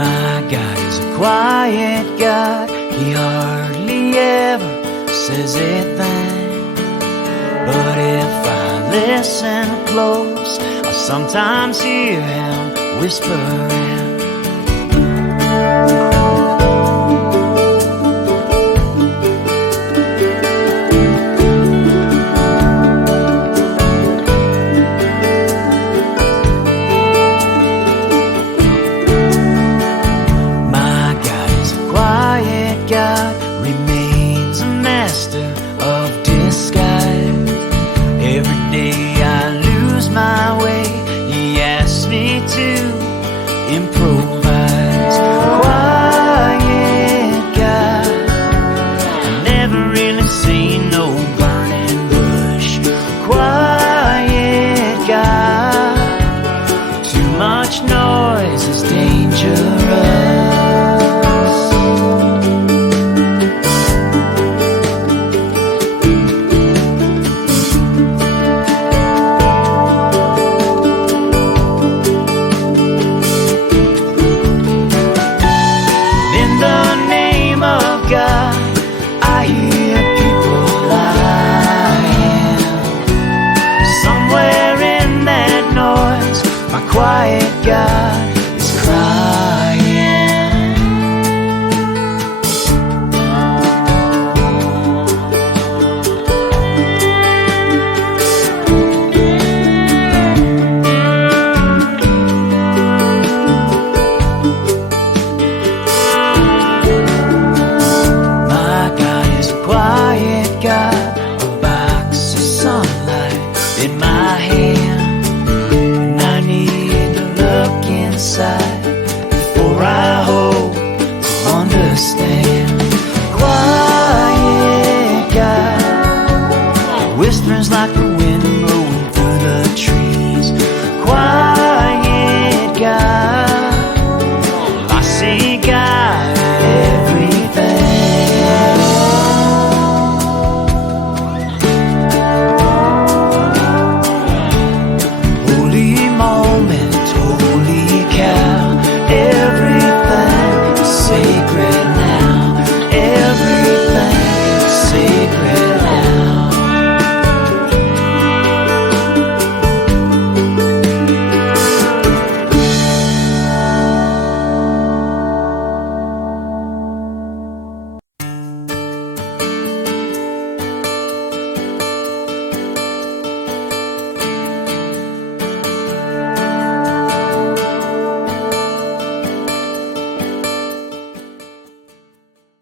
My God is a quiet God. He hardly ever says a thing, but if I listen close, I sometimes hear him whispering. God remains a master of disguise. Every day I lose my way, he asks me to improvise. Quiet God, I never really seen no burning bush. Quiet God, too much noise is dangerous.